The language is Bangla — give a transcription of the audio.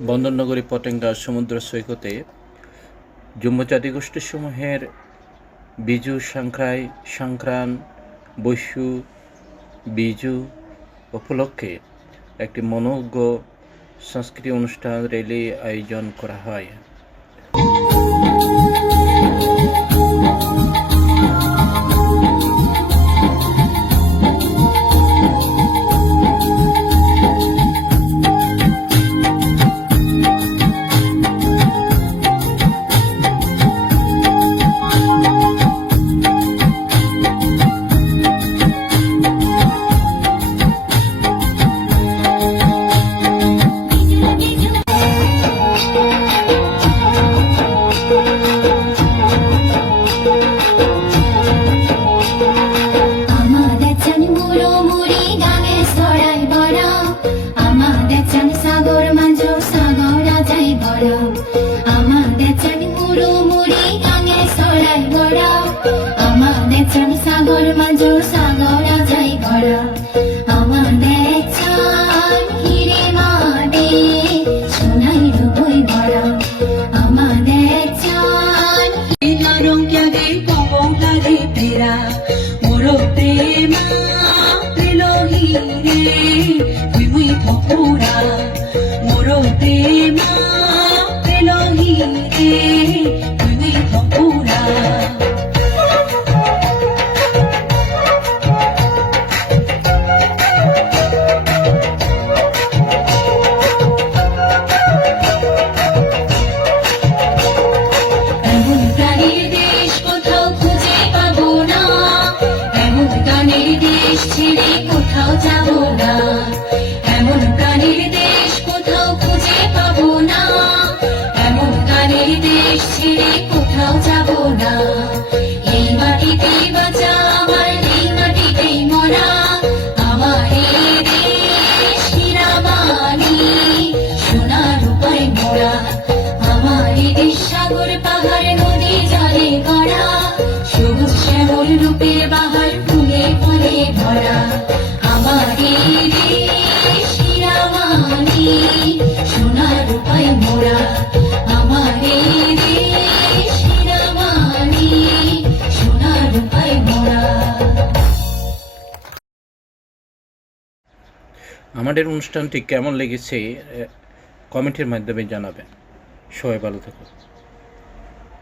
বন্দরনগরী পটেঙ্গা সমুদ্র সৈকতে জম্মুজাতি জাতিগোষ্ঠী সমূহের বিজু, সংখ্যাই সংক্রান বৈশু, বিজু উপলক্ষে একটি মনোজ্ঞ সংস্কৃতি অনুষ্ঠান রেলি আয়োজন করা হয়। সাগর মাঝো সাগর যাই বড় আমাদের চান হিরে মাটি সোনাই রূপই বড় আমাদের চান রংক্যাগে কবংকারে পেরা মোরতে মা পেলহি রে মুই ফকুরা মোরতে মা মোড়া আমাদের অনুষ্ঠানটি কেমন লেগেছে কমেন্টের মাধ্যমে জানাবেন। সবাই ভালো থাকুন।